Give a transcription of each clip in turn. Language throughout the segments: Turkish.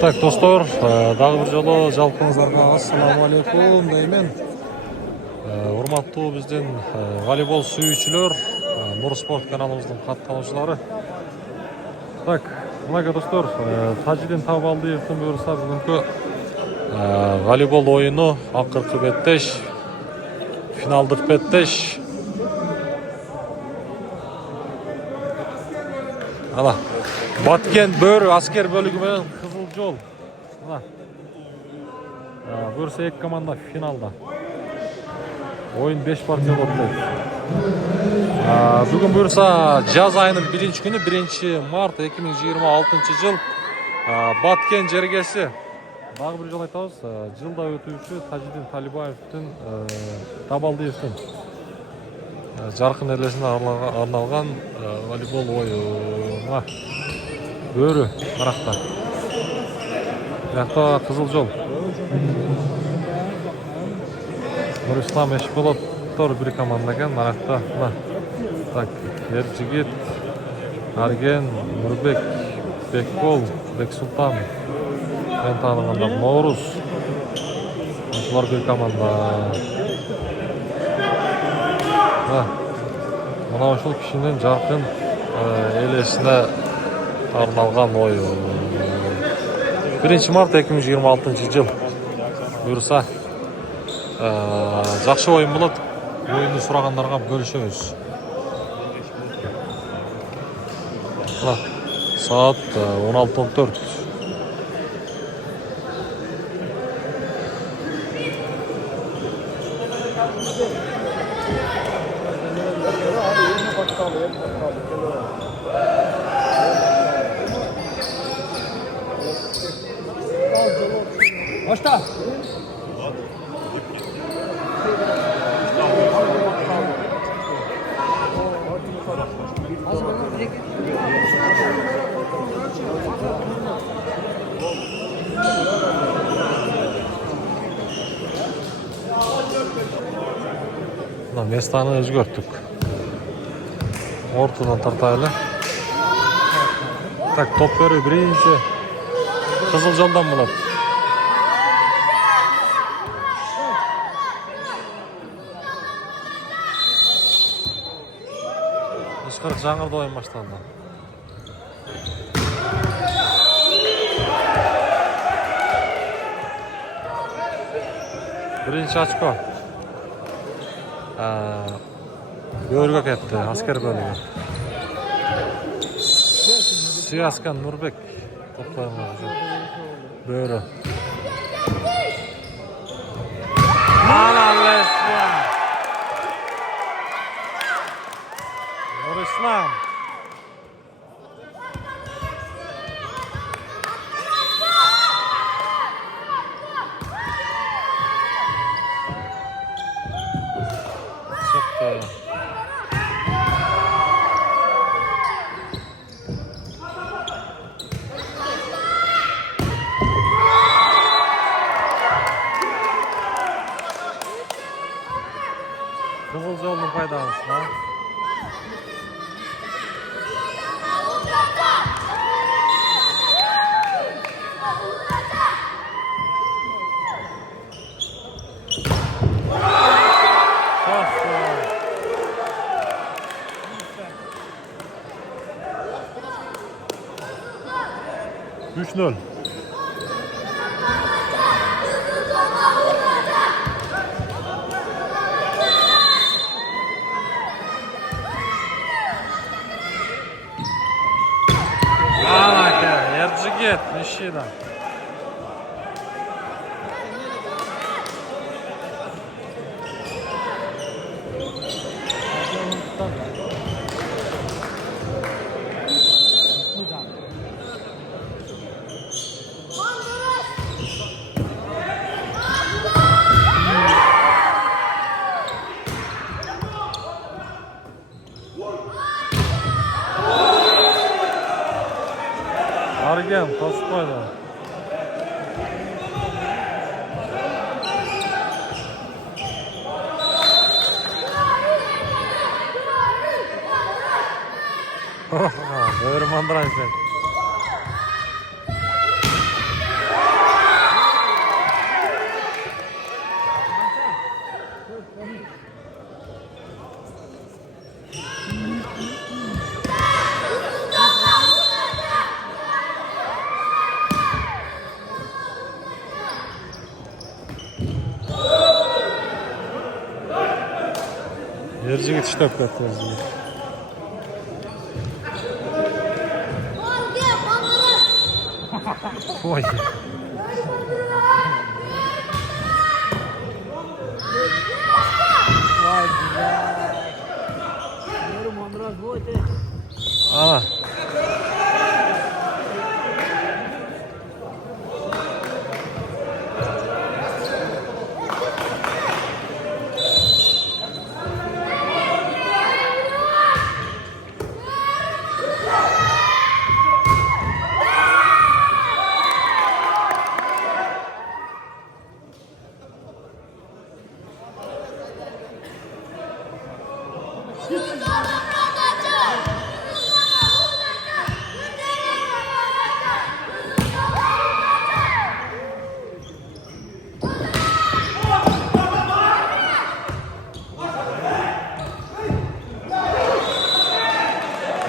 Так, достор, дагы бир жолу жалпыңыздарга ассаламу алейкум деймен. Урматтуу биздин волейбол сүйүүчүлөр, Нур Спорт каналыбыздын катталуучулары. Так, мынага достор, Тажидин Табалдиевдин буюрса бүгүнкү волейбол оюну акыркы беттеш, финалдык беттеш. Ана, Баткен Бөрү аскер бөлүгү менен Кызыл Жол. Ана. Буюрса эки команда финалда. Oyun 5 partiyada o'tdi. Бүгүн буюрса жаз айынын 1-күнү 1 март 2026-жыл Баткен жергеси. Дагы бир жолу айтабыз, жылда өтүүчү Тажидин Талибаевдин Табалдиевдин жаркын элесине арналган волейбол оюна Бөрү таракта. Бuyakta Kızıl Жол. Нурислам Эшболоттор bir команда экен, таракта. Так, Эржигит, Арген, Нурбек, Бекбол, Бексултан, мен таанығанда Ноорuz. Ушулар bir команда. Мына ушул кишинин жаркын элесине арналган оюн. 1 март 2026-жыл. Буюрса жакшы оюн болот. Оюнду сурагандарга бөлүшөбүз. Saat 16:14. Başla. Местаны өзгөрттүк. Ортадан тартайлы. Так, топ берүү биринчи Кызыл Жолдон болот. Ишкырык жаңырды оюн башталды. Биринчи очко. Бөргө кетти, аскер бөлүгү. Сыяскан Нурбек топкойгон. Бөрү. Нурислам. Kızıl Jol'un faydalısına. Üç nol. Ercigit, Nishida. Argen, pas koydu. Böyle mandıra işte. Çıkıp götürüyoruz. Oy. Ana.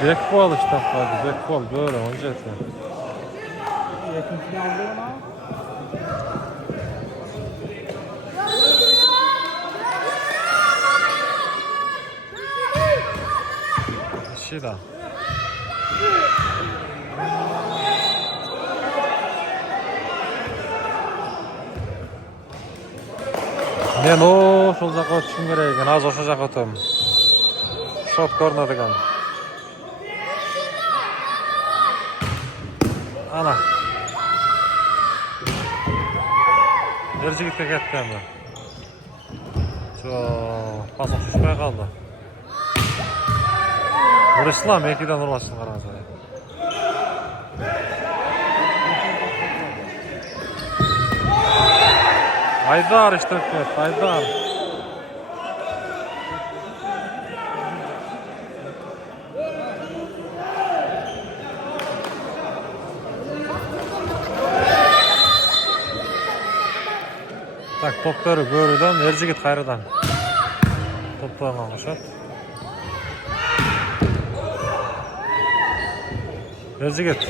Backball işte hadi backball böyle olacak ya. Yakıntını aldı ona. Şey daha. Men o şol jaka ötüşüm gerek ekan. Az oşo jaka ötüm. Shot ko'rinadigan. Ana. Nerjigitga ketganmi? Şu pas tushmay qoldi. Urishlam ekidan urmasini qarasa. Aydar işte ket, Aydar. Tak topları görüden, Erjigit qayradan. Toplarına alışat. Erjigit.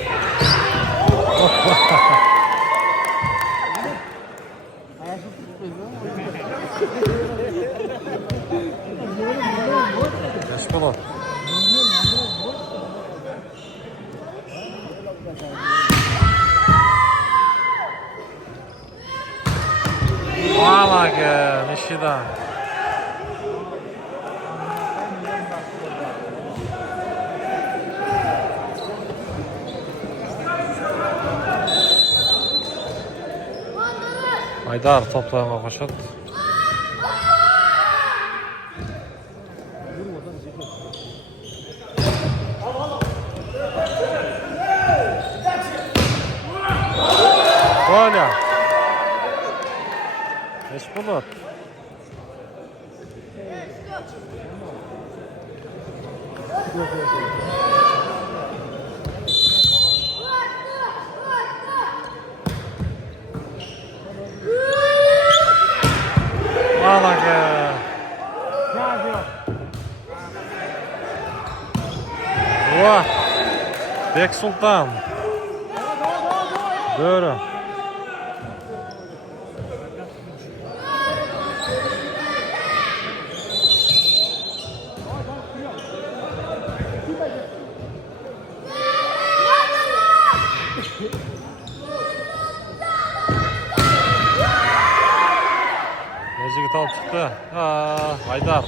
Yaş bulut. Valla Nishida. Aydar toplarına koşat. Böyle. Yaş bulut. Valla Vah. Bek Sultan. Böyle. Erjigit alıp çıktı. Aydar.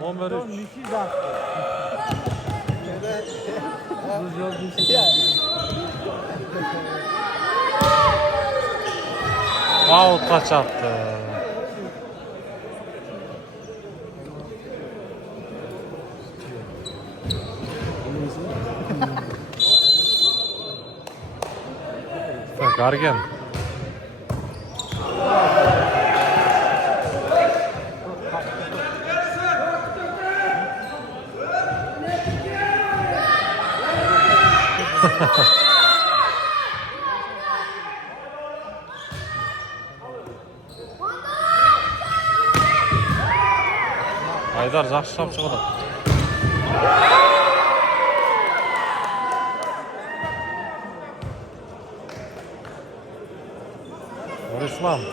Numara 3. Out taç attı. Gargen. Aydar жақсы шап шығады. Нұрислам.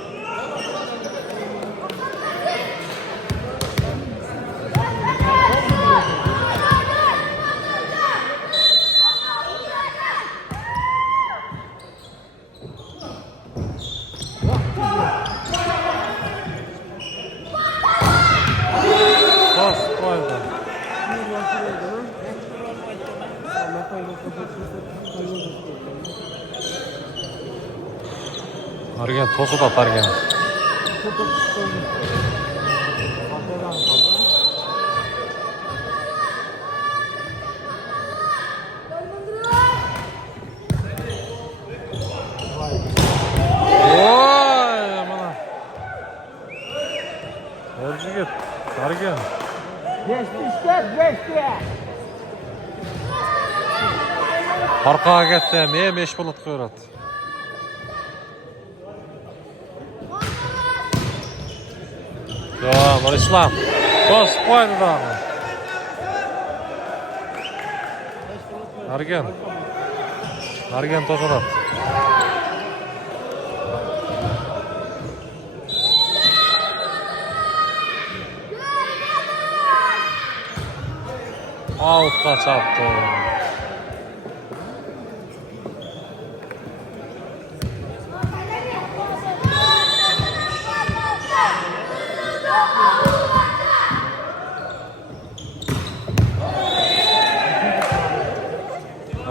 Argen tosu da targen. Oy mana. Erjigit targen. Geçti. Arkaga ketdi, men 5 bulut qo'yrat. Yo, Nurислам. To's qo'ydi da. Argen to'sadi. Outqa chapdi.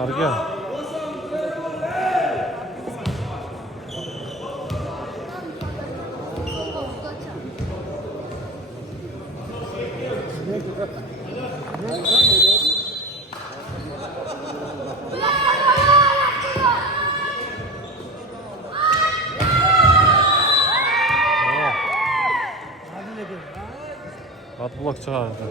Argen. Atblok çıkardı.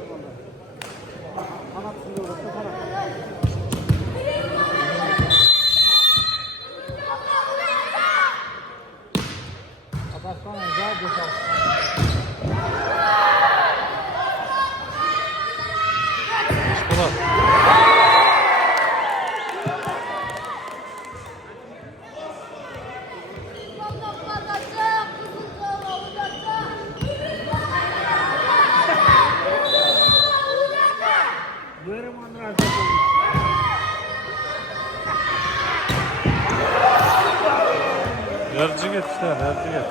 Erjigit işte, Erjigit.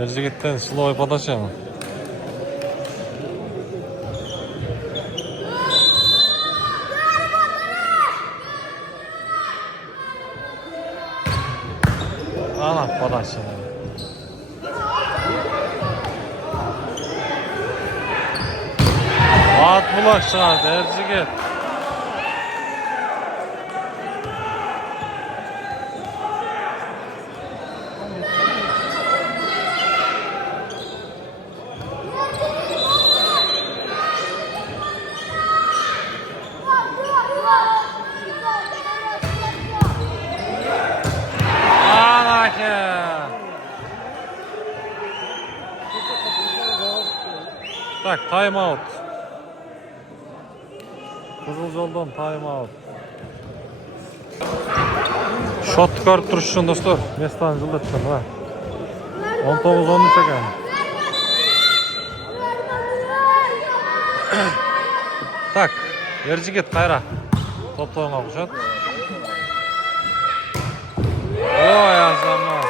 Erjigit'ten slow podacha mı? Ana podacha. Atblok çıkardı Erjigit. Так, тайм-аут. Kızıl joldan tayım-аут. Shotni ko'rib turish uchun do'stlar, mesdan jildatdim ha. 19-13 ekan. Tak, Erjigit qayra. To'p-to'g'onga qo'shadi. Voy azamlar.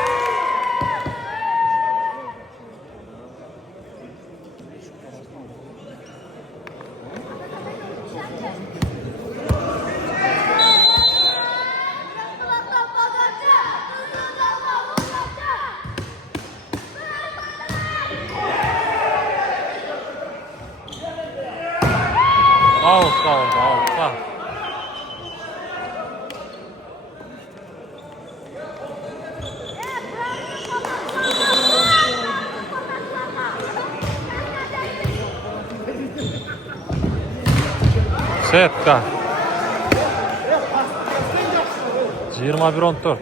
Out. Setka. 21-14.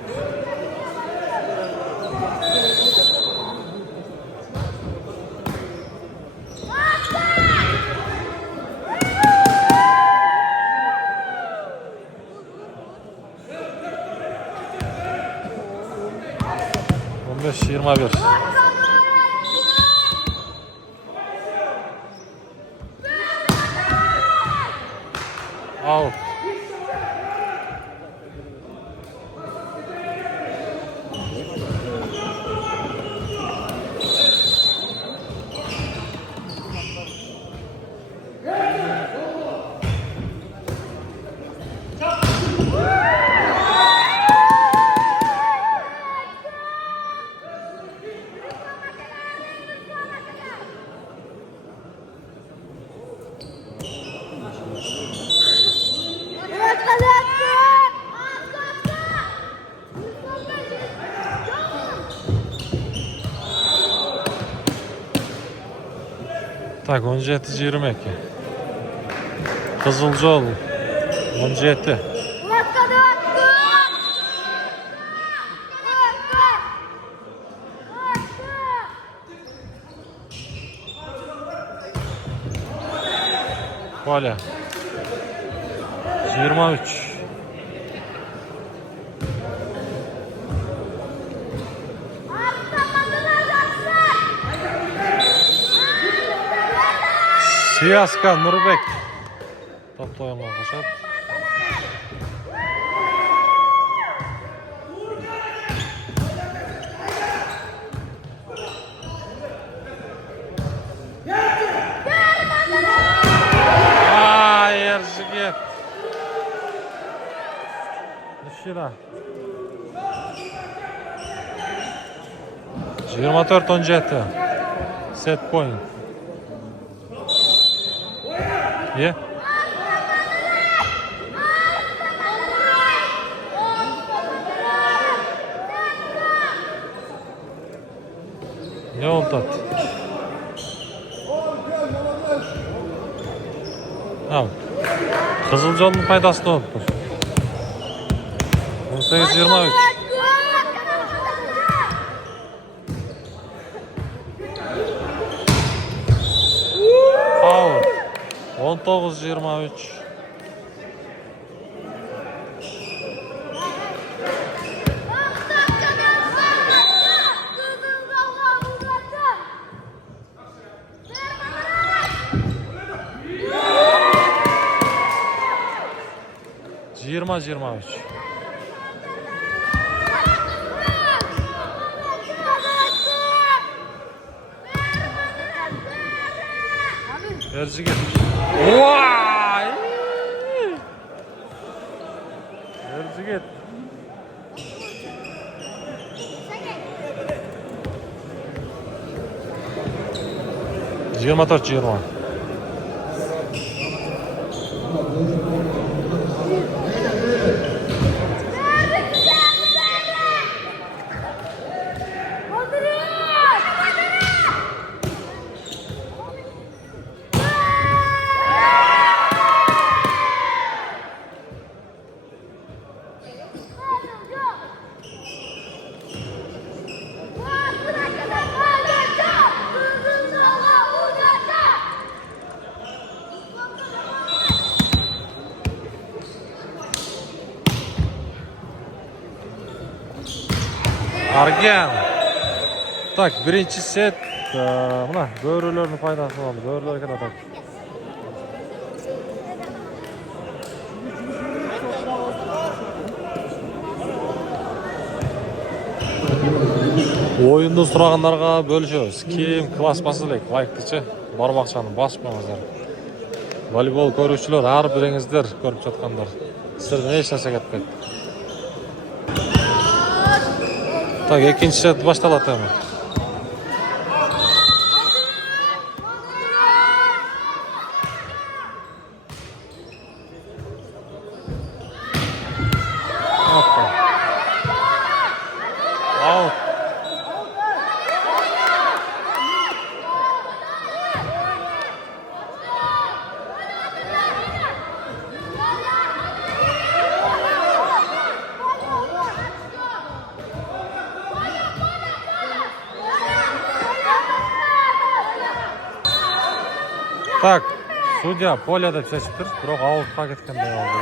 On beş 21. Out. Tak 17-22. Kızılcaoğlu 17. Kolya 23. Siyaska Nurbek. Top oyununa koşar. Erciyes. Dışına. 24-17. Set point. Yeah. Ne oldu? Tamam. Kızılcaoğlu'nun paydası ne oldu? 18-23. Out. 19-23. Yirmi 23. Erciyes. Vay! Erciyes. Yirmi 24-20. Argen. Tak birinchi set mana bo'rilarning foydasi oldi. Bo'rilarga atak. Oyunda sұрағандарға бөлішеміз. Kim klass басылайық, лайктычы бармақшаны басып қойыңыздар. Волейбол көрушілер, әр біріңіздер көріп жатқандар. Сіздерден еш нәрсе кетпейді. Так, екінші сет башталады. Out. Tak, sudya polya deb seçiptir. Biroq outga ketganday oldu.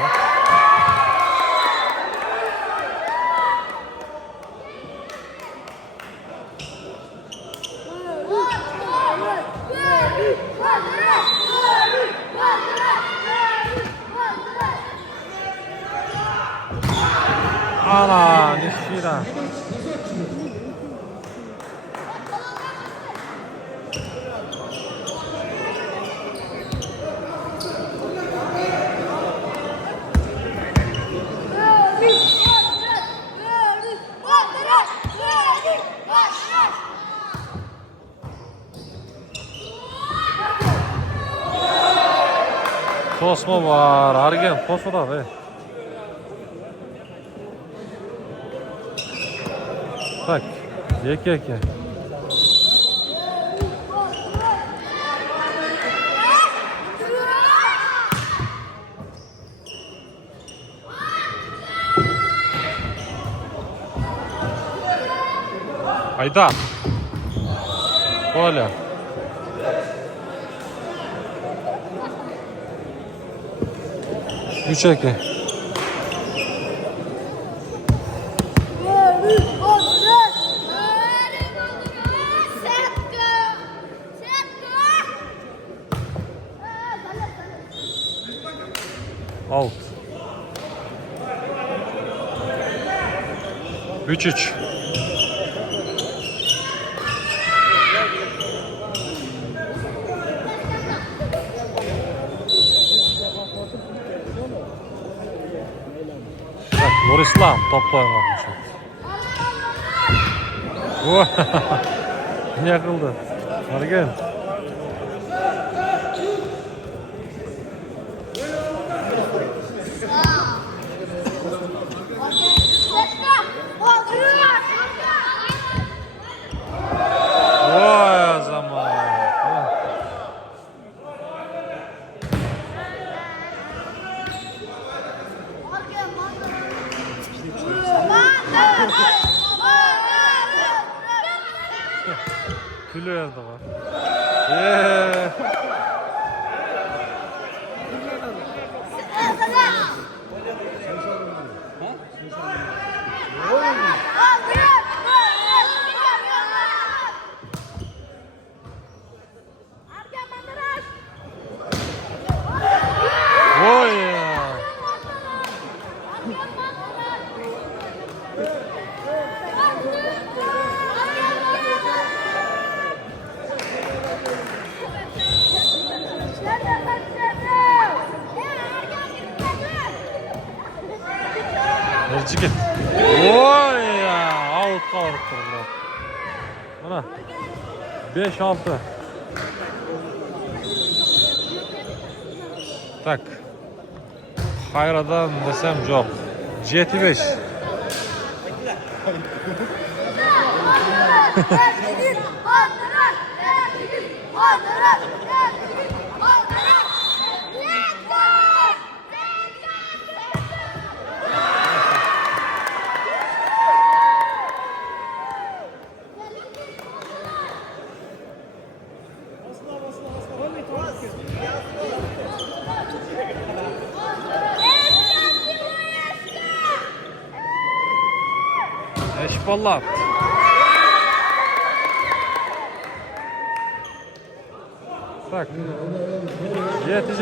Ana, nişira. Tosma var, argen tosu da be. Tak, yek. Hayda. Polya. Üç eki. Out. 3-3. Bak, Nurislam topla oynamış. Ne kıldı? Argen. Vay zaman. Gülüyor da var. Oy ya. Ercik. Oy ya. Out'a vurdu. Ana. 5-6. Tak. Hayradan desem yok. 7-5. Eşballah. Tak. Jeti.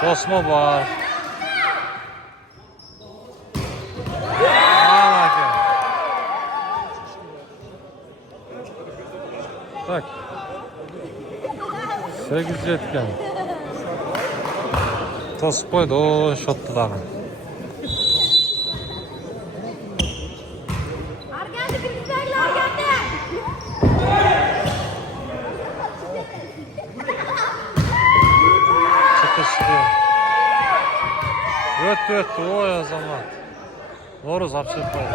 Tosma var. Tak. 8 etken. Tos koydu o şottularını. Çıktı. Öt o zaman. Noruz apşırıp koydu.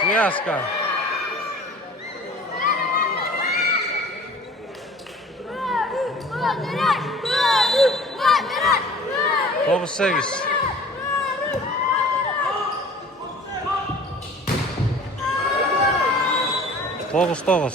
Siyaska. 9-8. 9-9.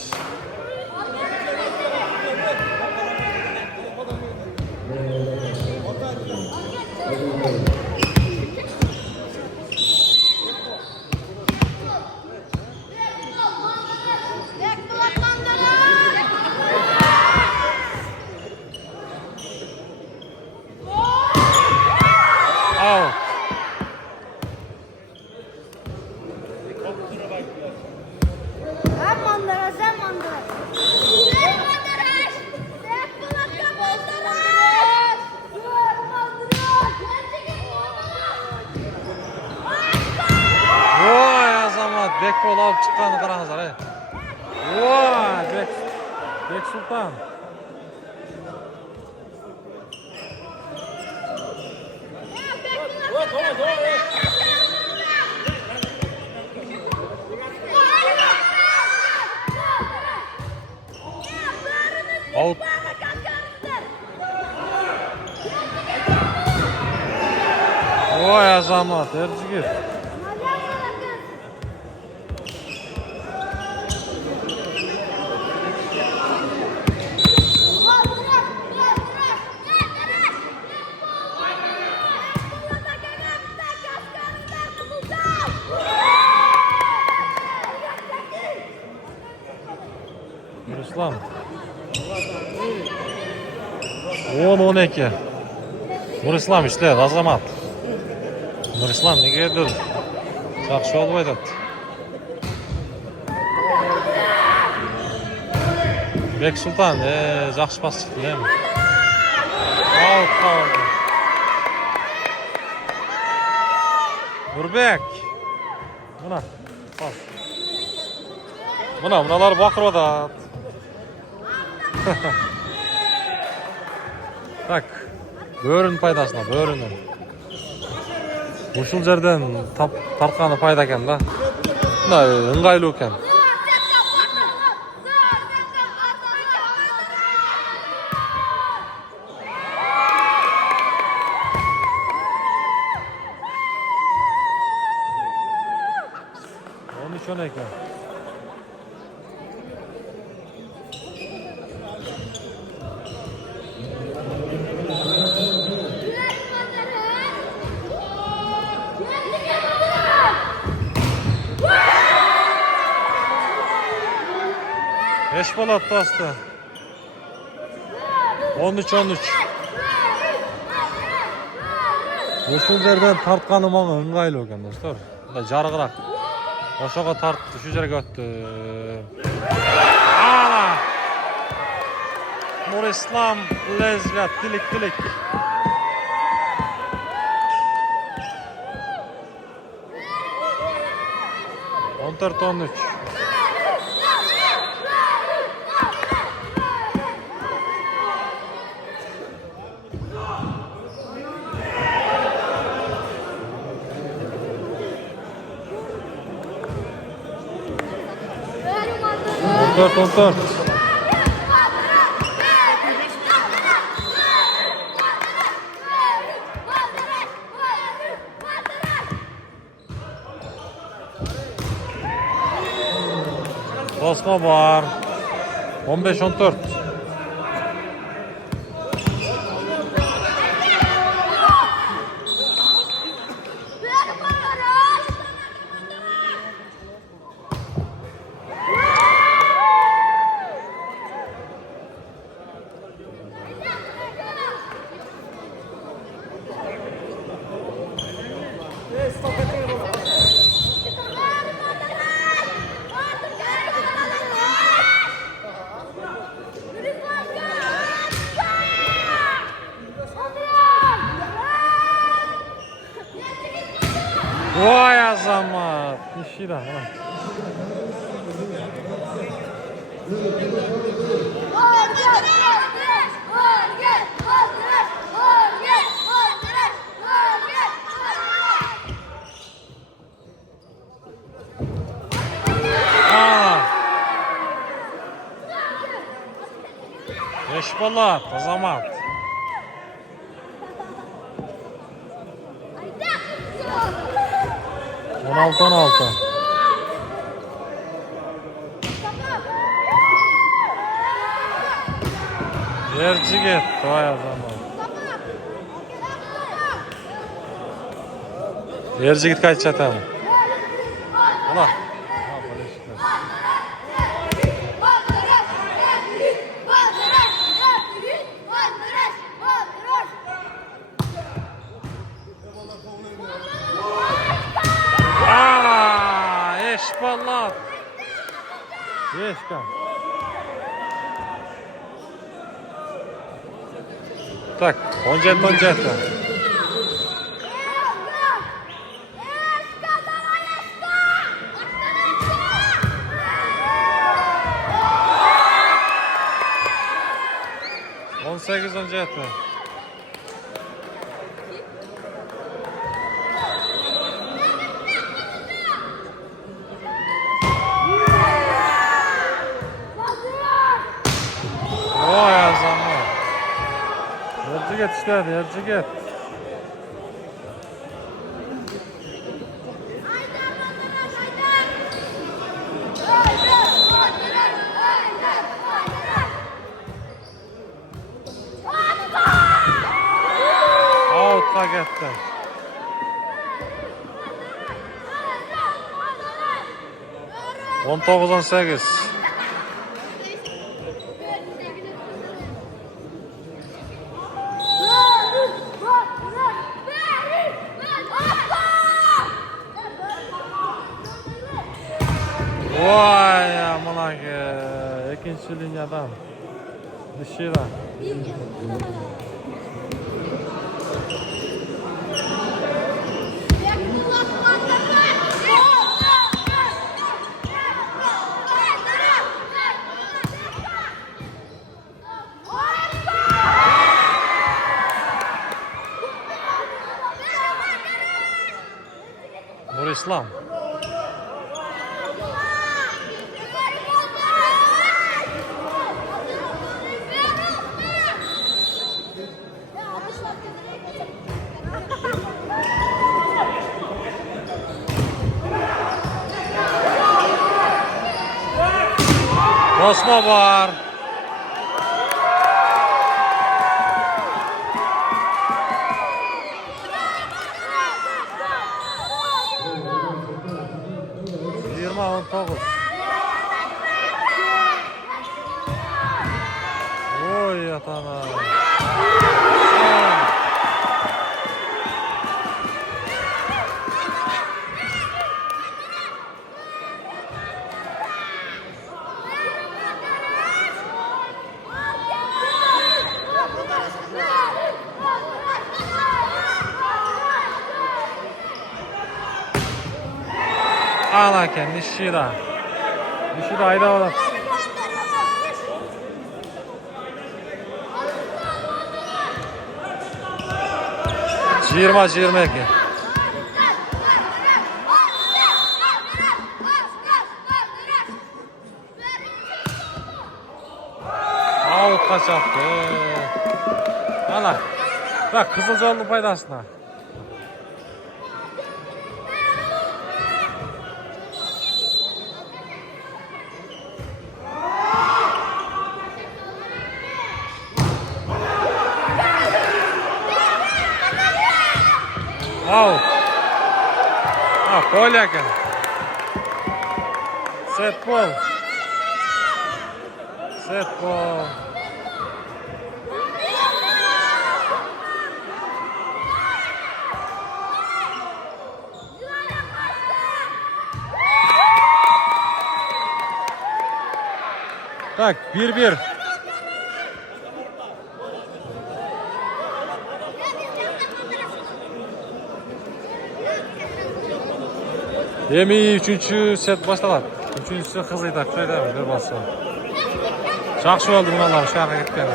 Out. Vay azamat, Bekbol alıp çıqqanı qarаңызlar, ey. Vay, Bek Sultan. Out. Vay azamat, Ercigit. Nurislom 10-12. Nurislom ishlaydi, azamat. Nurislom negadir yaxshi olib aytadi. Bek Sultan, yaxshi pas chiqdi-mi? Out qoldi. Nurbek. Buna. Pas. Bunalar boqiradi. Tak. Böğrün paydasına, böğrünün. Ушул жерден тартканы пайда экен да. Мындай ыңгайлуу экен. Onu şöyle eкен. Eş balat bastı. 13-13. Ушул жерден тартканы мага ыңгайлуу экен достор. Мындай жарыгыраак. Ошого тартты, şu жерге өттү. Ала! Nurislom Lezgat, tilik. On 14-13. On dört. Basma var. 15-14. Vay azamat. İşi de. Eşpolat, Azamat. On altı. Erciyes, vay Azamat. Erciyes kaç çatam? Ulan. Eşpolat. Eşkan. Tak, 17. On 8. Vay Azamat. Erciyes işte, Erciyes. Out'a gitti. On 9-18. Vay amına ki. İkinci linyadan. Dışarı. Nur İslam. Osmo var. Yirmi 19. Oy yatana. Alaken Nishida. Nishida ayda var. Yirmi 22. Out kaçaktı. Ana. Bak Kızılcaoğlu faydasına. Out. Gol yakın. Set ball. Set ball. Tak 1-1. Emi 3. set başladı. 3-sü kız edi, şöyle bir basın. Жақсы oldu bunlar şarkı gitken.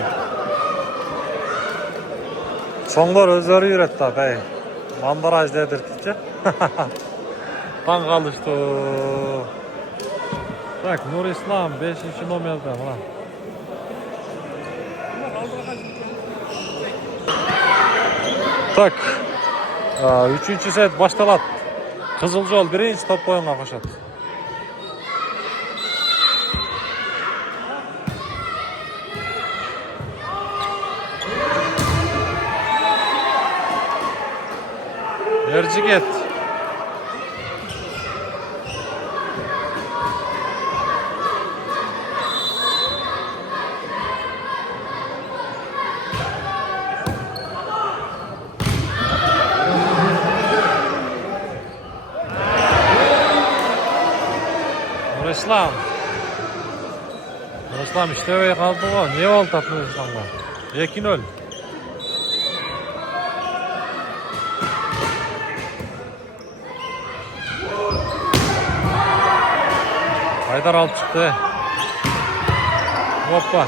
Soңlar özleri üretti bey. Mandaraj dedirttikçe. Tan kalıştı. Bak Nur İslam 5. nomerde. Tak. 3-cü set baştalat. Kızılcol birinci top oyunga koşat. Erciget. Nurislам. Nurislам iştebey kaldı o. Niye oldu tatlı Nurislam'la? 2-0. Haydar alıp çıktı. Hoppa.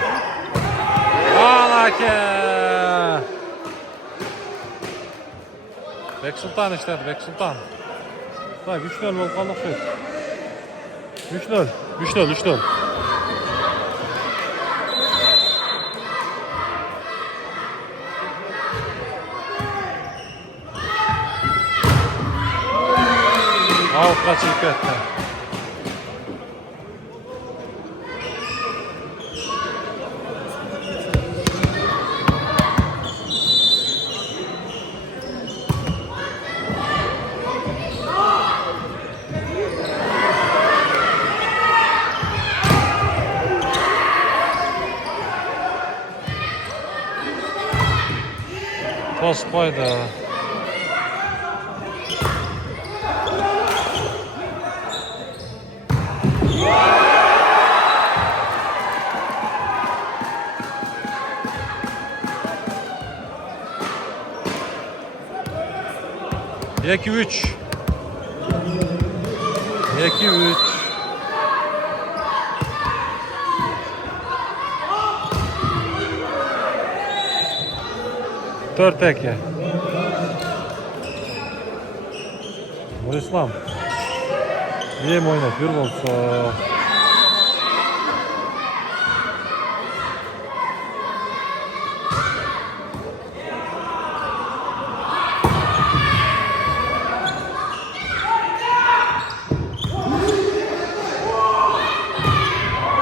Alake. Beksultan işte. Beksultan. Bak 3-0 olup kaldık şu. 3-0. 3-0. 3-0. Out kaçırıp etti. Toz koydu. Yeki 3. Yeki 3. Dört eki. Nurislam. İyi mi oynat? Bir olsa.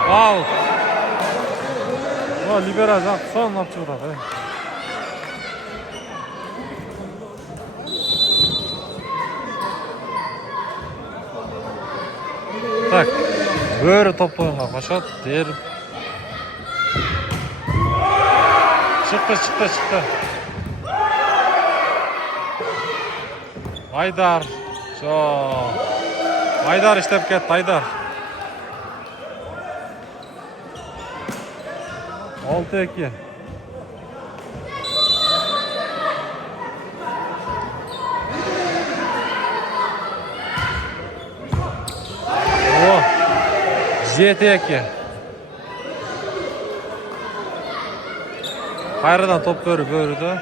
Wow. O libera za son napczył tak. Tak. Böyle top oyuna koşat der. Çıktı. Haydar. Haydar iştep ketdi Haydar. 6-2. O. 7-2. Hayradan top börüdü.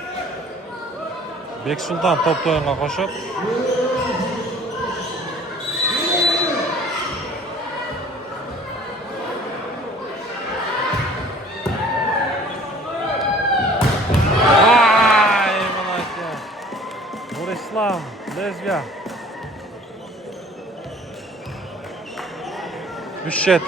Beksultan top oyunga koşup. Nurislam, Lezga. 3-7.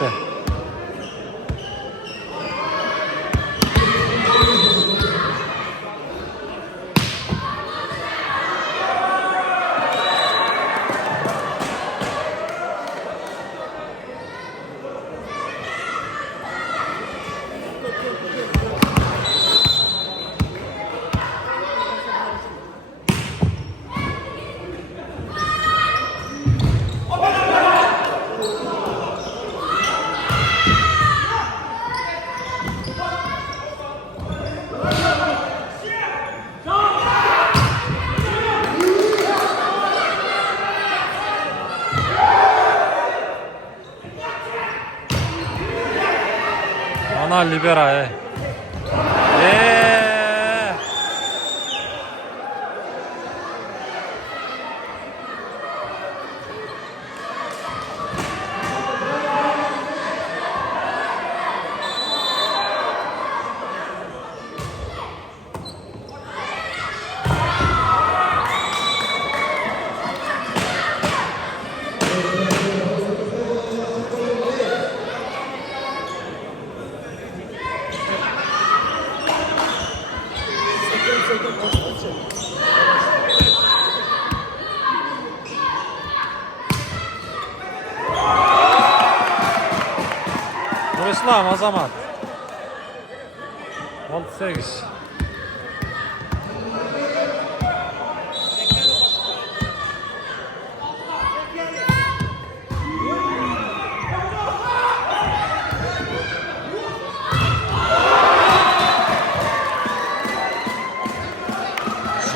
Ana libera İslam Azamat. 6-8.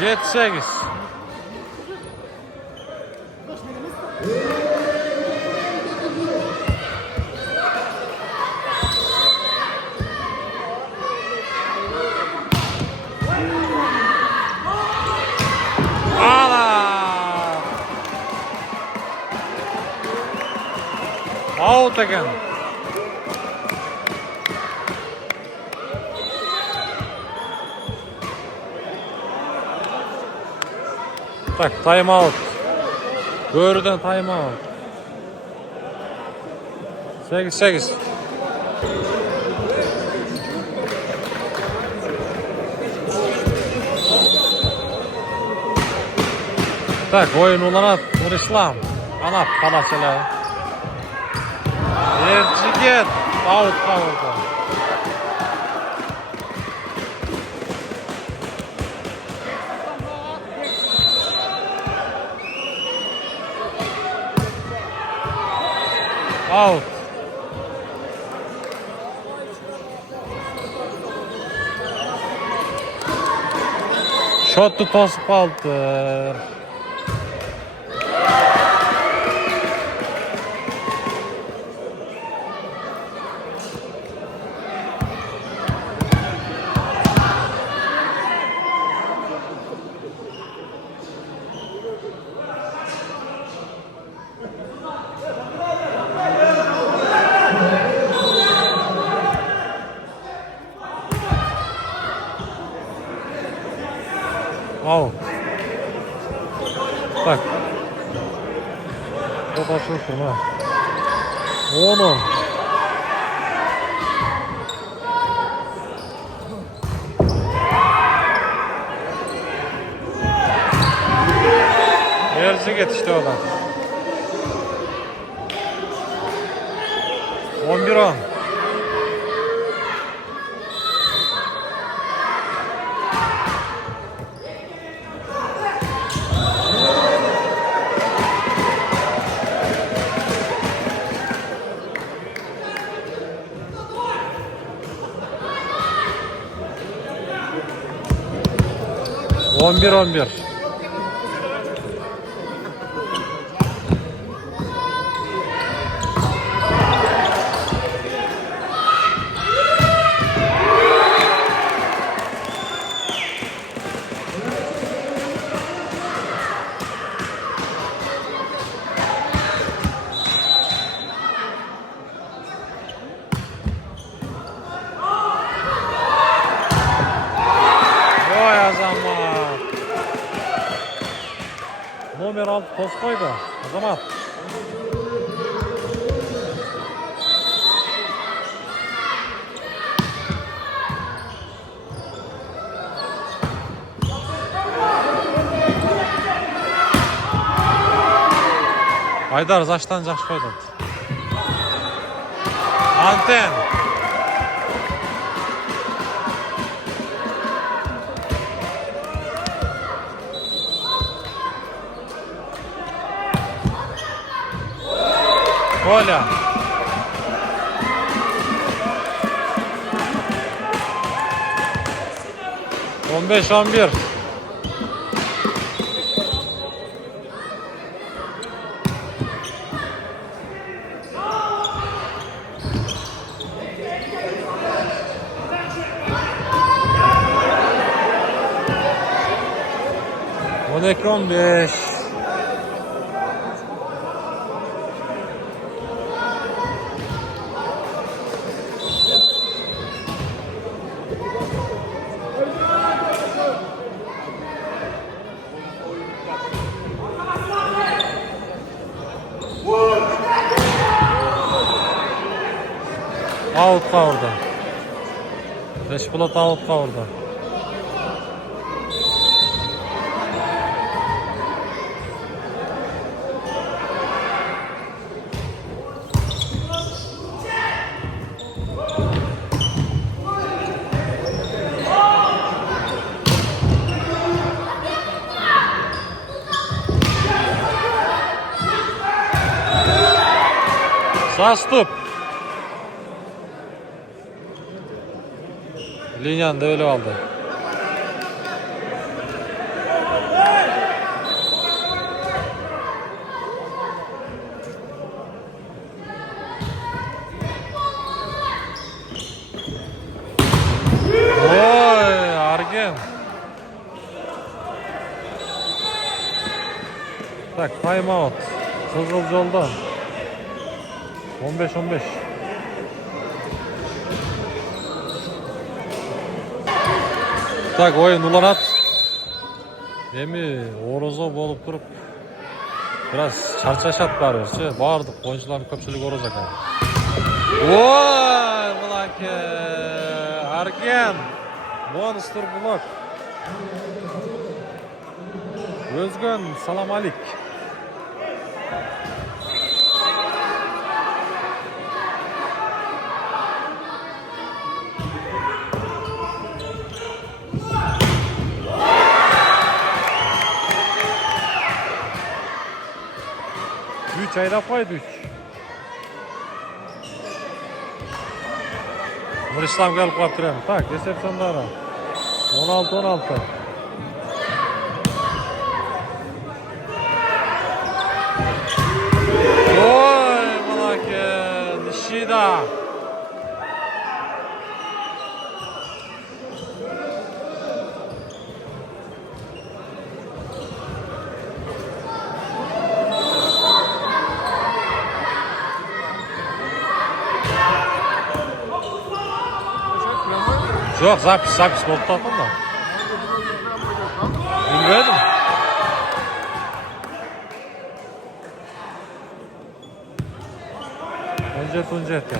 Jet 8. Out again. Tak, time out. Böğrüden time out. 8-8. Tak, oyun ulanat. Nur İslam. Anap, palasıyla. Erciget. Out kavurdu. Out. Şotu tosup aldı. Out. Tak. Kapatıyorsun ha. Onu. Erciget işte o da. 11-10. On bir. Vay Azamat. Номер 6 Toskoy'da. Azamat. Haydar zaştan жақсы қойды. Антен. Коля. On beş 11. On iki 15. Out'ta orada. Beşbulat out'ta orada. Zastop. Linyan da öyle aldı. Oy, Argen. Tak, time out. Kızıl yolda. 15-15. Tak, oyun ulanat. Emi orozo bolup turup biraz charchaşat barışı. Bardık oyuncuların köpçülük orozo kan. Oy, bulake. Argen. Monster blok. Özgün, salam alik. Üç ayda koydu 3. Mırislam gelip kaptırayım. Tak, resepsiyonda ara. 16-16. Oy, malake. Nishida. Yok, zapis bolup taktım da. Bilmedim. Önce et ya.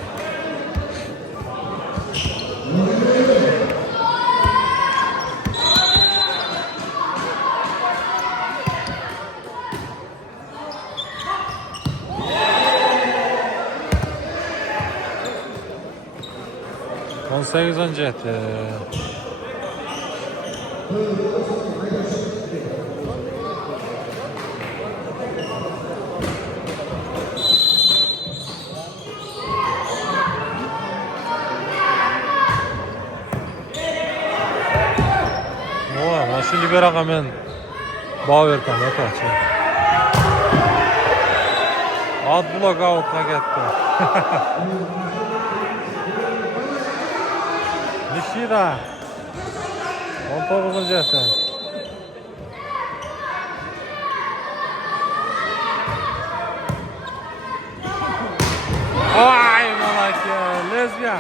On 8 et. Şu liberaga men bağ verdim ötəçi. Ad blok out'a getdi. Nishida 19. etdi. Ay malaka, lezbiya.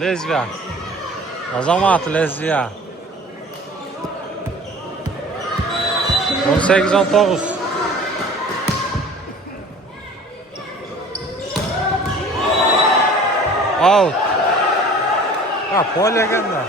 Lezbiya. Azamat lezbiya. 18-19. Out. Ha, pol eganda.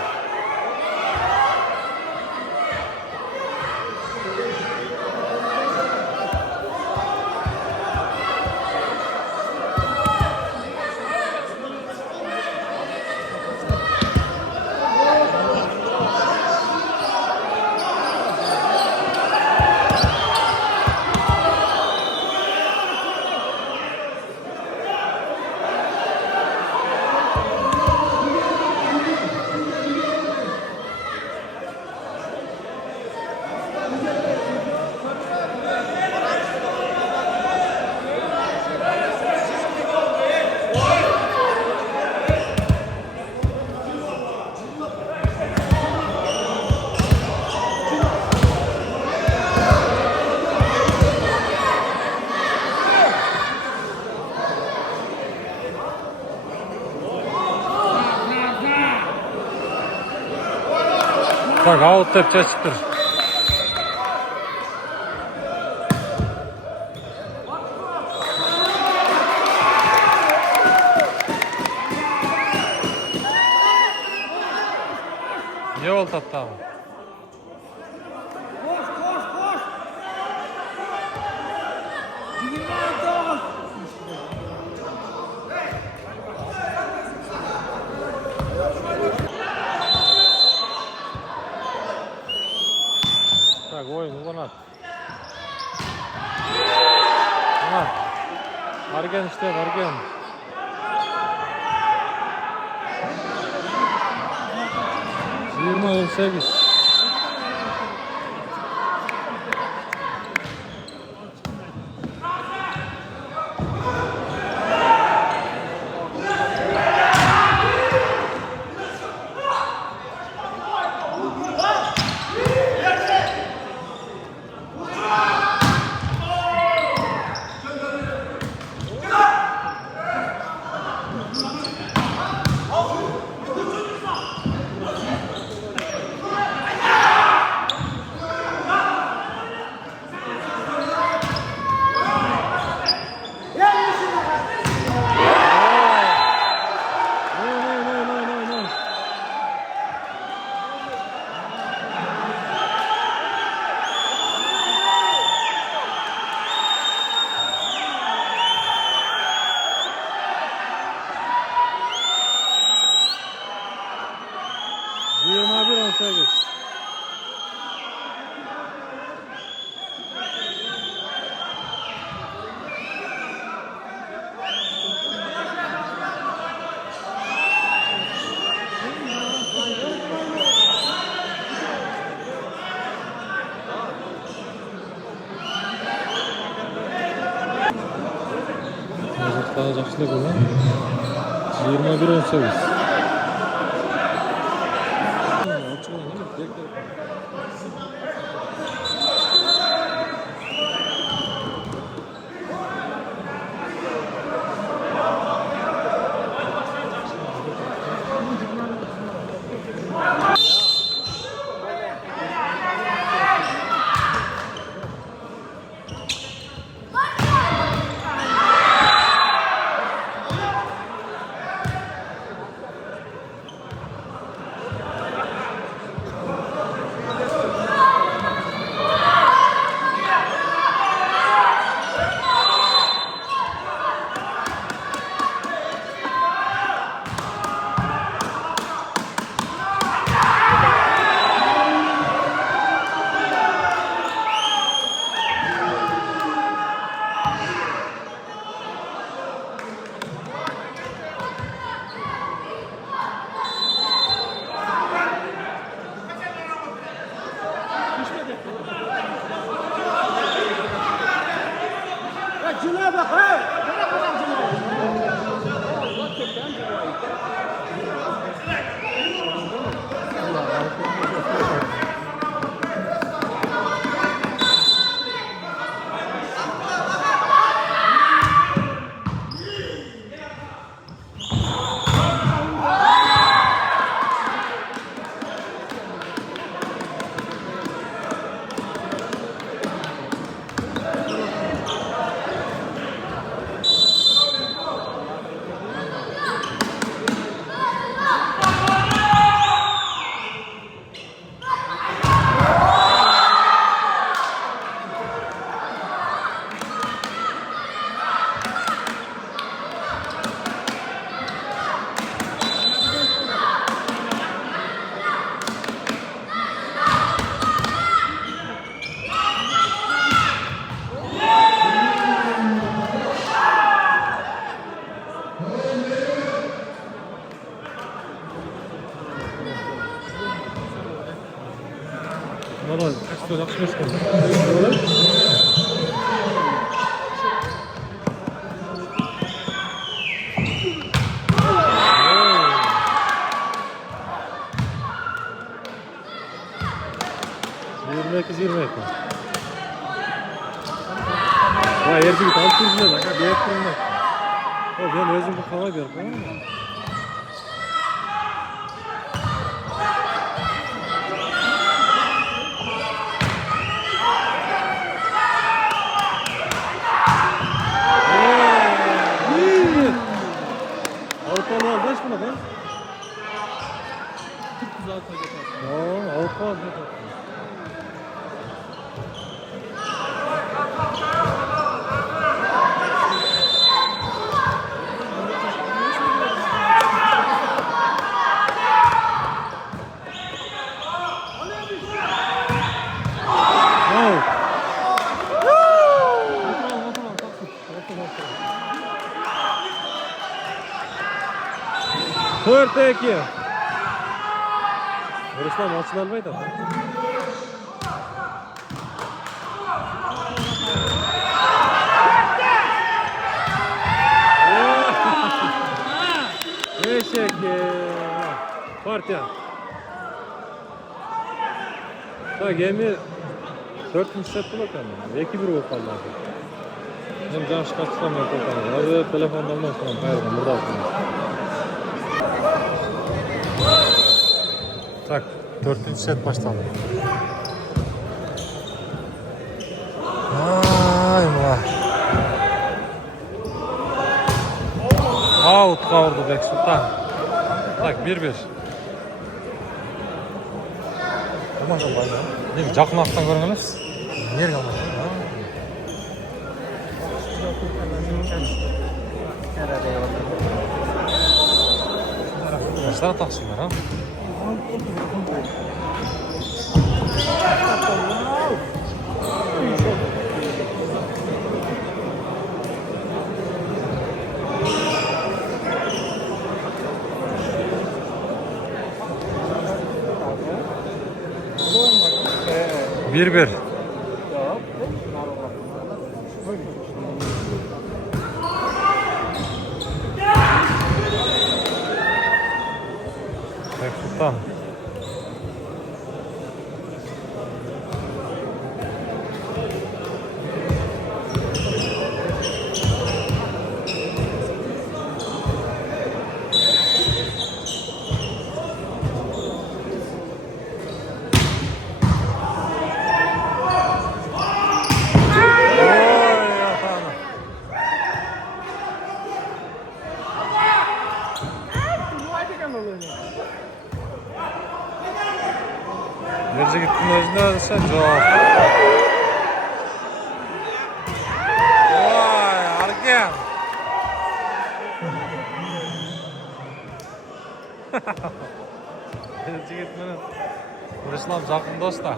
Bak out tepçe çıktır. Ne oldu hatta? Tak, oyun ulanat. Ha. Vargen işte vargen. Yirmi 18. Yirmi bir 18. Kalacaklar bunlar. 21 18. Valla kaç lira yakışmış mı? Yirmi iki. Vay erdi git al turşuya bak. Bir ekranla. O ben özüm bu hava gör. Avrupalı kaç buna lan? 46 acaba. Oo, Avrupalı. 4-2. Ruslan açılalmaydı. Partiya. Ha gemi 4. set bakalım. 2-1 oldu kaldı. Hem can çıkartırsam yok bakalım. Hadi telefondan almazsam hayır burada aslında. Tak 4. set başladı. Ay Allah. Out kavurdu Bek Sultan. Tak 1-1. Olmaz olmaz ya. Ne bir jakın alttan görünmez. Nereye olmaz? Başlara taksınlar ha. Bir. Bek Sultan. Nerede gittin özünde sen cevap. Vay Argen. Nerede gittin? Ruslan jakın dosta.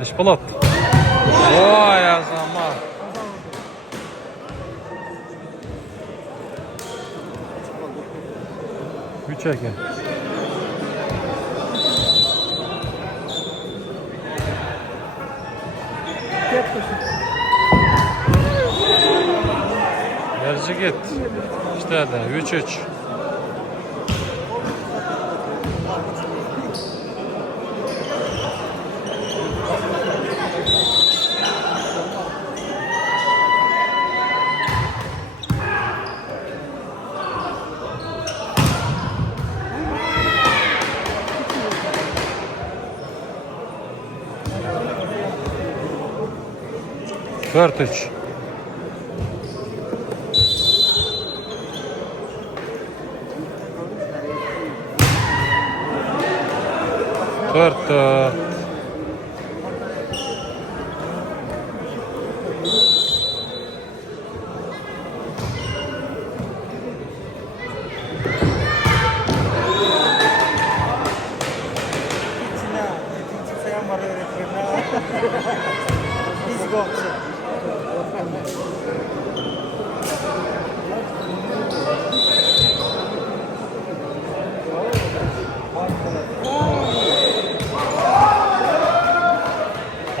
Eşpalat. Vay azama. Üç eke. Merci git. İşte de 3-3. Dört üç. Dört.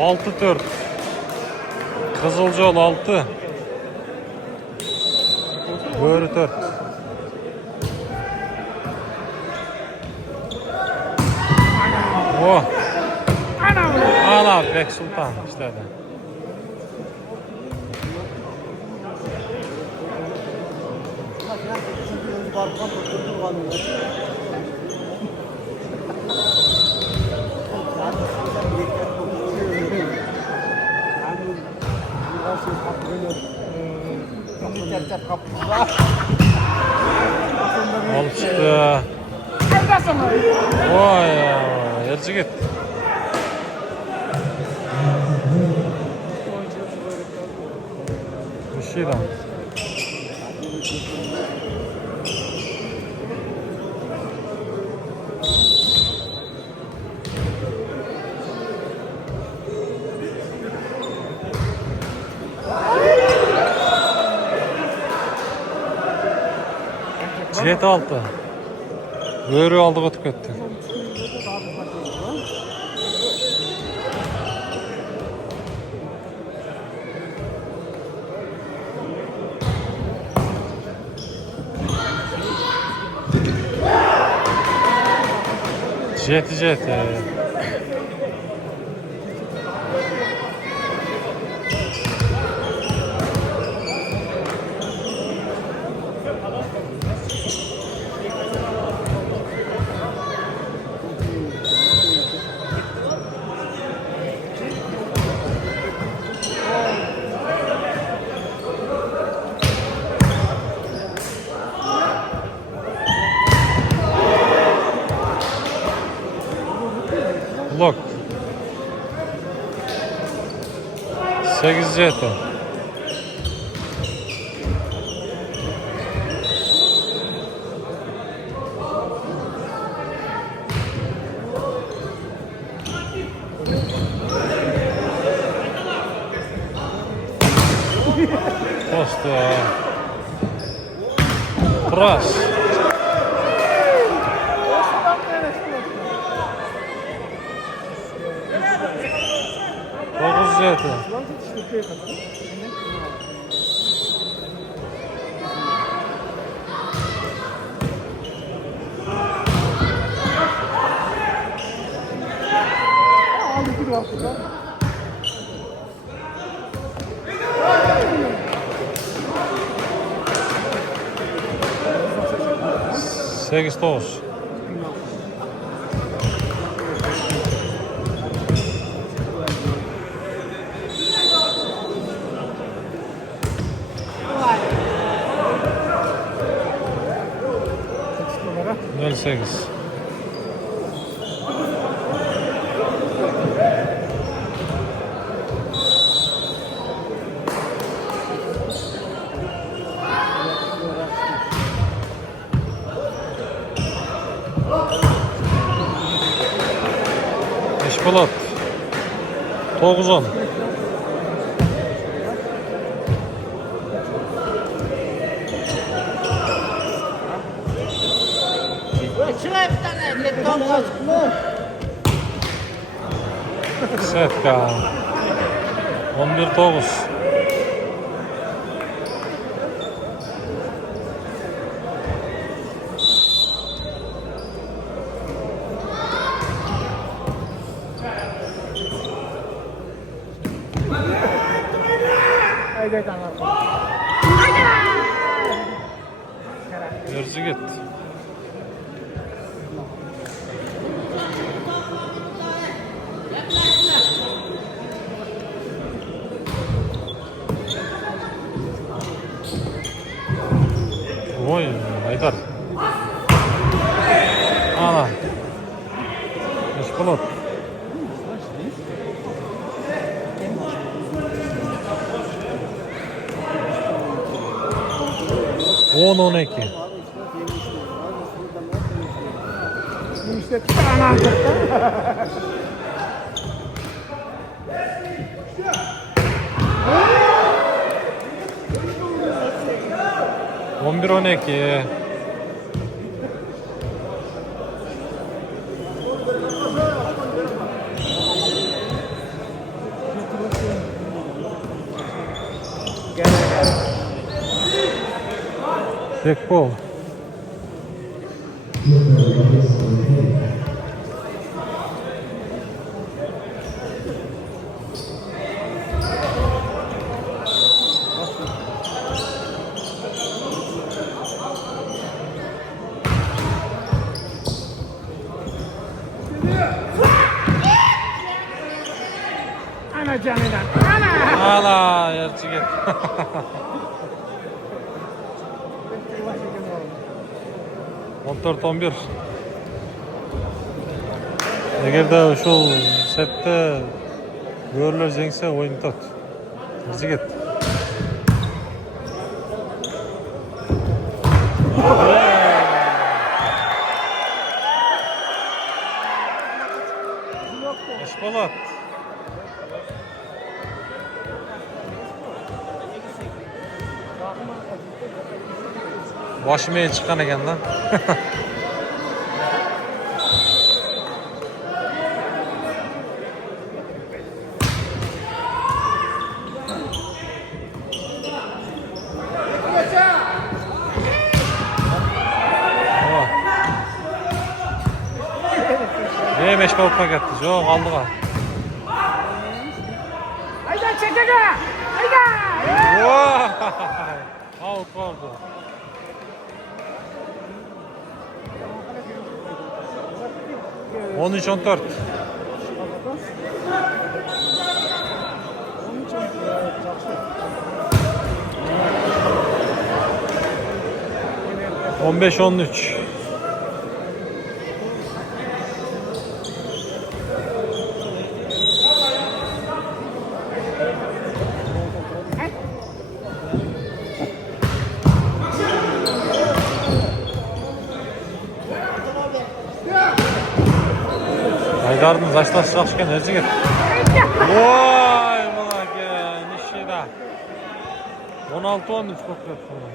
6-4. Kızılcıoğlu 6. Böğrü 4. Oh. Ana Bek Sultan işte de. Al çıktı. Vay ya. Yerci git. Bir şey lan. 7-6. Böğrü aldı batıp etti. Jet. Blok. 8 jet. Posta. Pras. Dokuz jet. Sekiz dokuz. Nol sekiz. Eşkolat. 9-10. Setka. 11-9. Yarısı gitti. Oy, Haydar. Ana. Eşkolat. On 12. İşte tane 11-12. Tek bol. ana canına. Ana. Ala yarısı gitti. 14-11. Eğer de şu sette görürler zengse oyun tutat. Yarısı gitti. Eşkolat. Başıma el çıkan eken lan. Yemeş balık paketli. Yok aldı var. Hayda çekege. Hayda. Vay! Out vardı. On üç 14. On beş 13. Haydar'ın saçlar sıçraşken neresi git? Vay bana gel, nişida. 16 13 bakıyor sonra.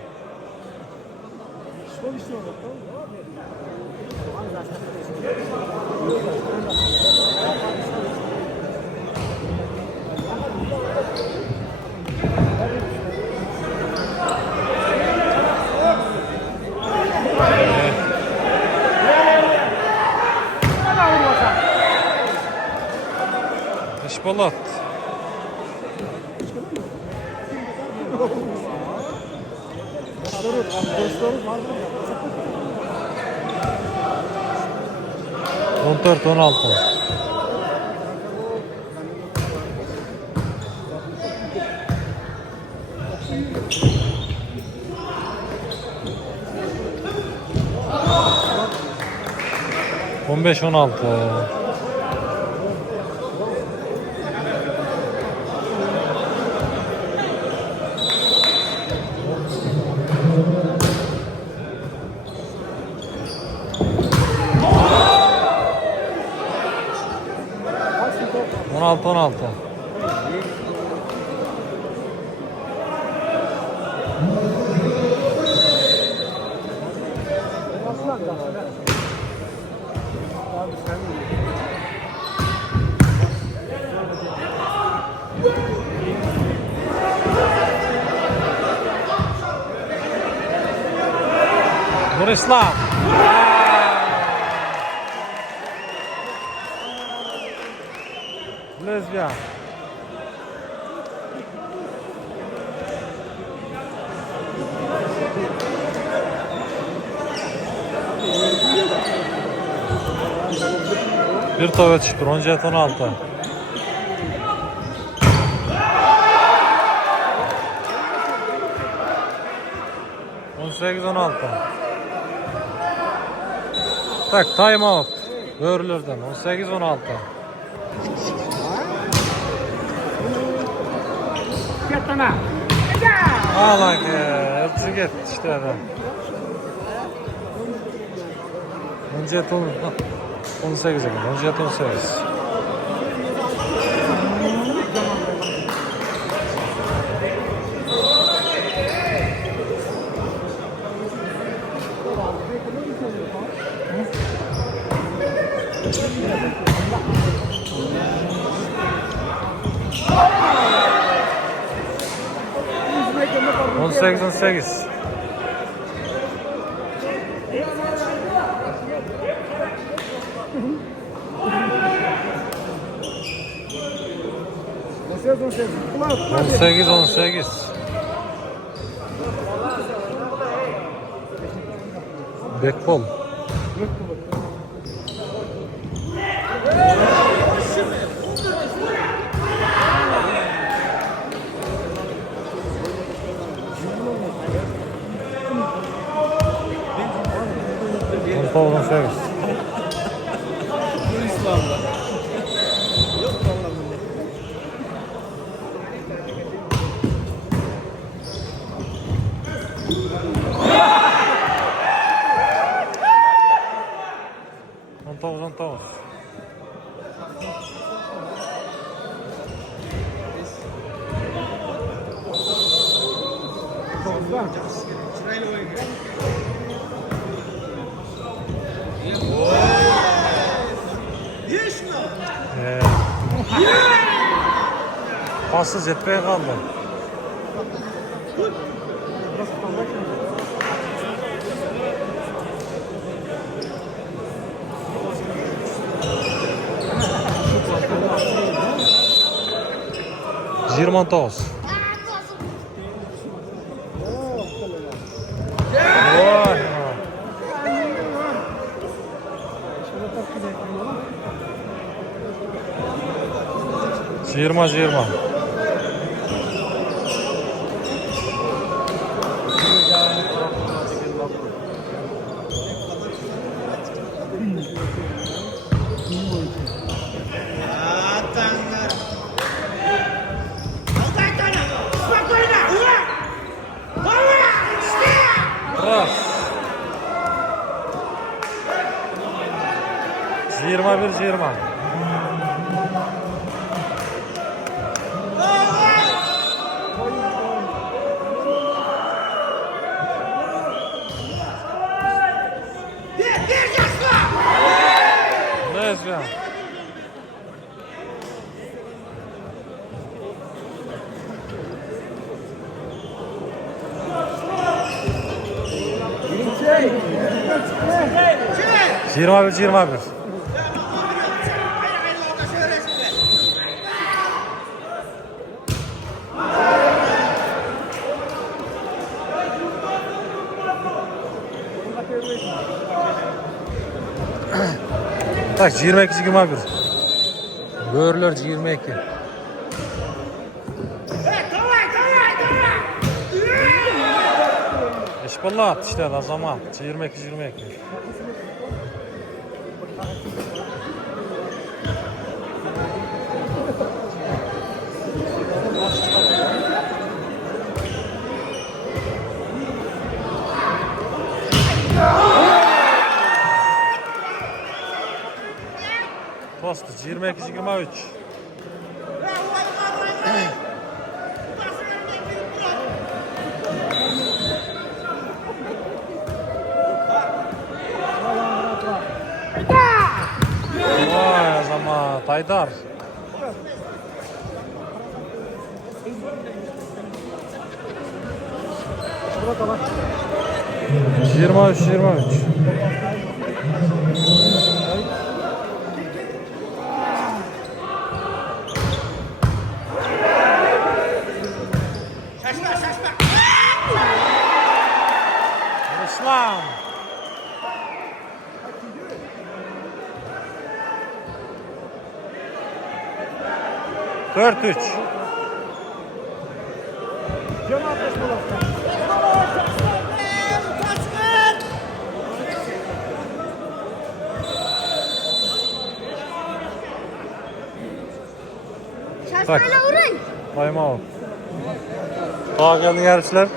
İşbalat. On dört 16. On beş 16. 16 16. Nur İslam. Lezbiyan. Bir tava çıktı. 17 16. On sekiz 16. Tak time out. Böğürlerden 18 16. Yatana. Hayda. Ağla ki. Hepsi git işte adam. 17 18 17 18. On sekiz 18. On sekiz 18. Bekbol. On sekiz. On dokuz. Pası zetmeye kaldı. Zirman toz. Vay. 20. Ras. 21. Lezbian. Yirmi bir. Tak 22-21. Böğürler 22. İşballat işte o zaman 22-22. Postu 22-23. Vay zaman Taydar. Yirmi üç. İslam. Dört üç. Tak. Bayma ol. Daha geldi yarışlar.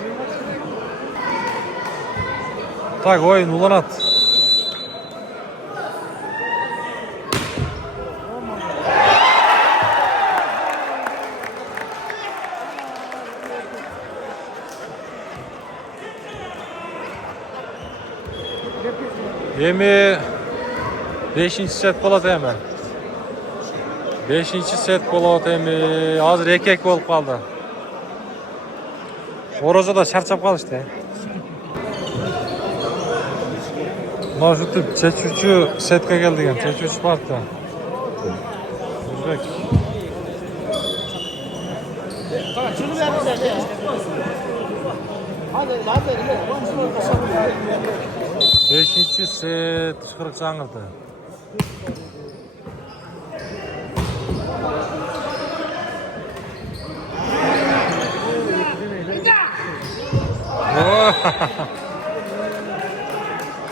Tak oyun ulan at. Yemi 5. set bolat hemen. 5. set bolat hemen. Hazır erkek bolup kaldı. Oroza da çarçap kaldı işte. Bunlar şu tip çeçüçü setke geldi yani. Çeçüçü parkta. Üzbek. Beşinci set kırık çağırdı.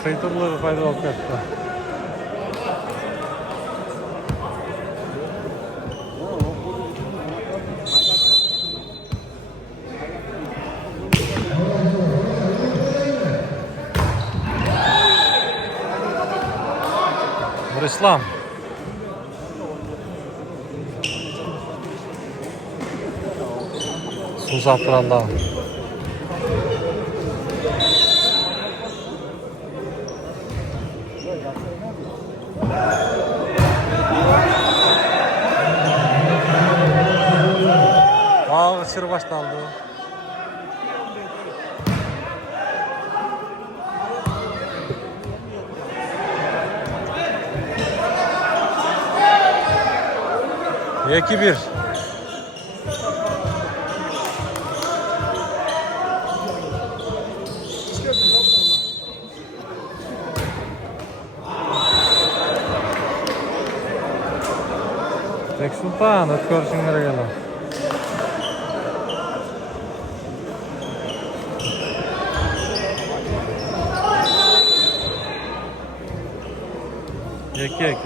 Kıytımları faydalı oldu. İslam. Su satıranda. 2-1. Tek Sultan ötkörüşüngere gelen. Eki.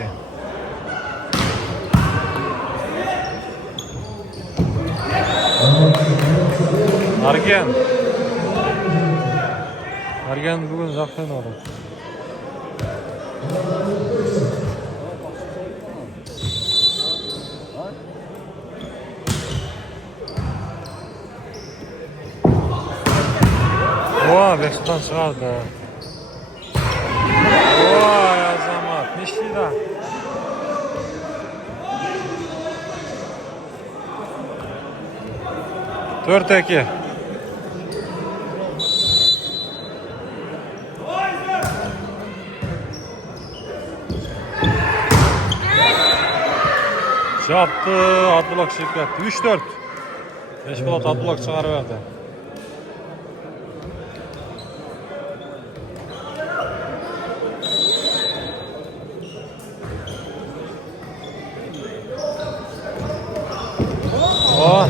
Argen bugün zakten oldu. Oha, Beksu'dan çıkardı. Oha, Azamat. Nişli da. Dört eki. Çarptı, Abdullah şirketti. 3-4. Meşgulat Abdullah çıkarıverdi. Oh.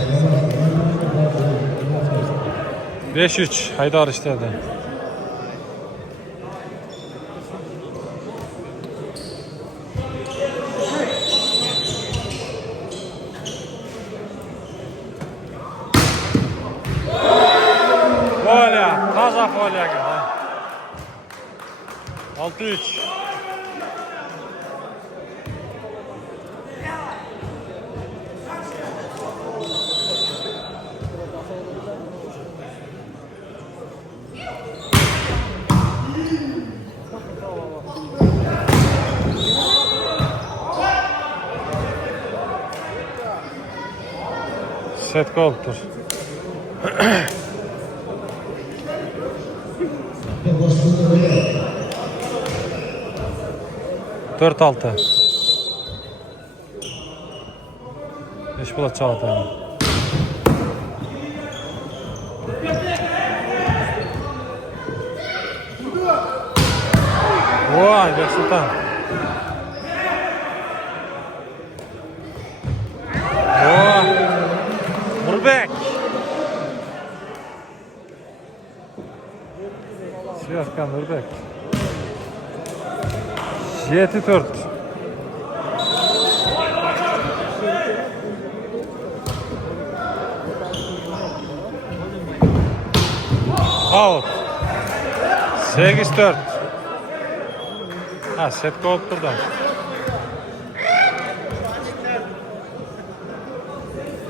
5-3 Haydar istedi. Folya, taza folya geldi. 6-3. Set koltur. 4-6. Beş bulat çağatayım. Vay Beksultan. Vay. Murbek. Siyaskan Murbek. 7-4. Out. 8-4. Ha, set koyup durdu.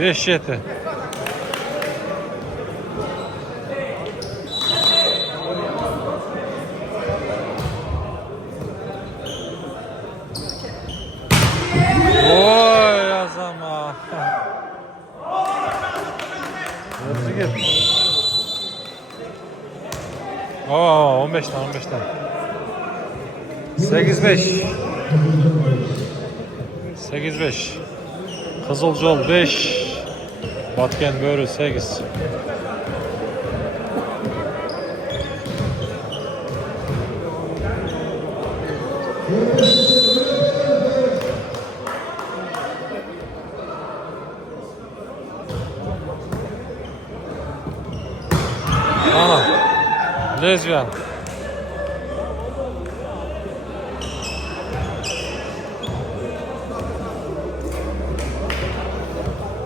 5-7. Oy yazama. Nasıl git? Oo 15'ten. 8-5. 8-5. Kızılcol 5. Batken Börü 8. Ana. Lezbiyan.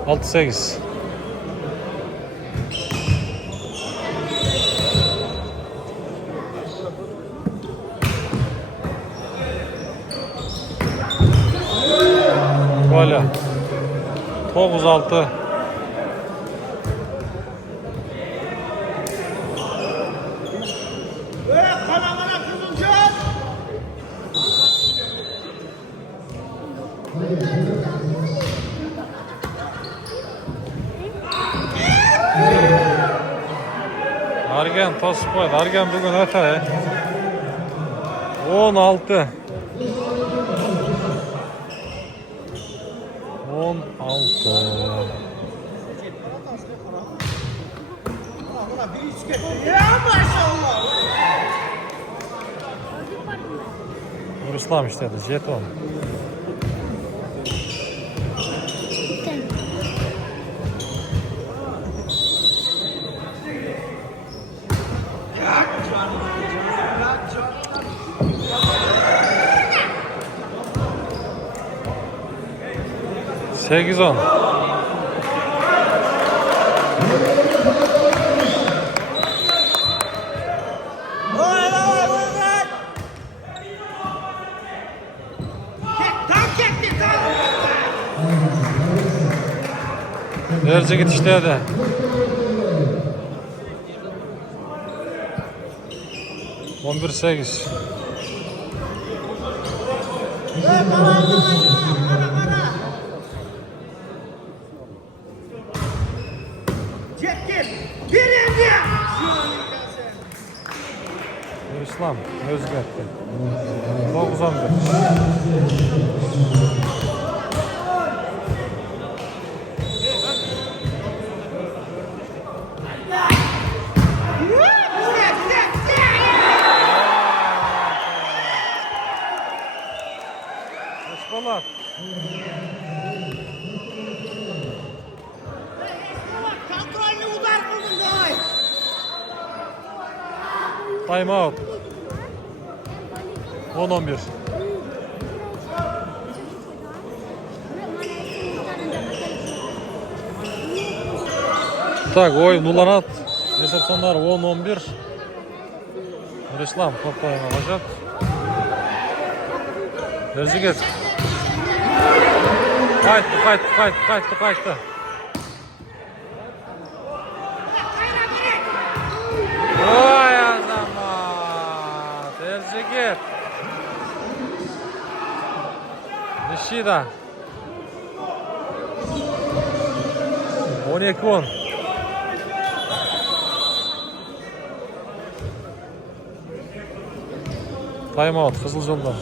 Altı 8. Böyle. 9-6. Argen toz koydu. Argen bugün öte. 16. 16. Ruslan işte de jeton. Sekiz on. Derece git işte de. On bir sekiz. İslam özgürlükte. 9-11. Espolar. Kontrolünü uzar buldun doy. Time out. 10-11. Так, oyun ulanat. Hesap sonları 10-11. Ruslan top oyuna başlat. Derzi git. Kayıttı. Vay azama. Derzi git. Nishida. 12-10. Time out, Kızılcıl'dan.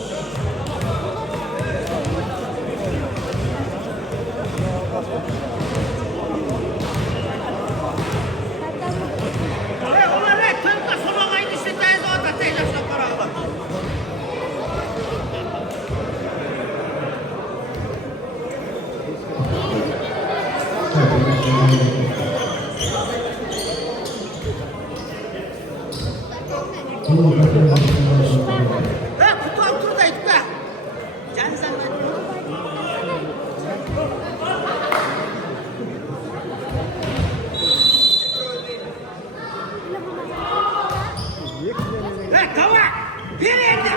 Kutu altındayız be. Can sen ben. Kava. Bir elde.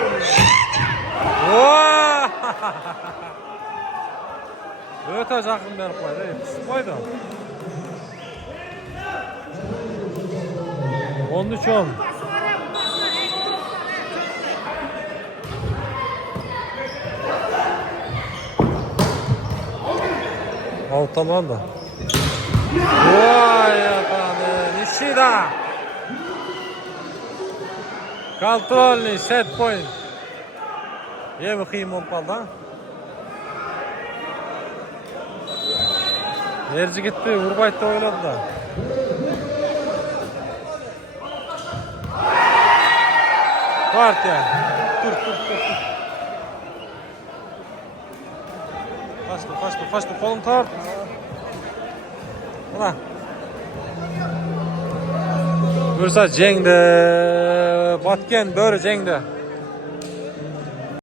Öte жақын беріп қойды, түсіп қойды. 13-10. Alttalandı. Vay efendim, Nishida. Kontrolni set point. Yemi kıyım olup kaldı. Derzi gitti, Urbayt'ta oynadı da. Kart yani. Dur. Kaçtı, kolun tart. Buna. Bursa jengde, Batken böyle jengde.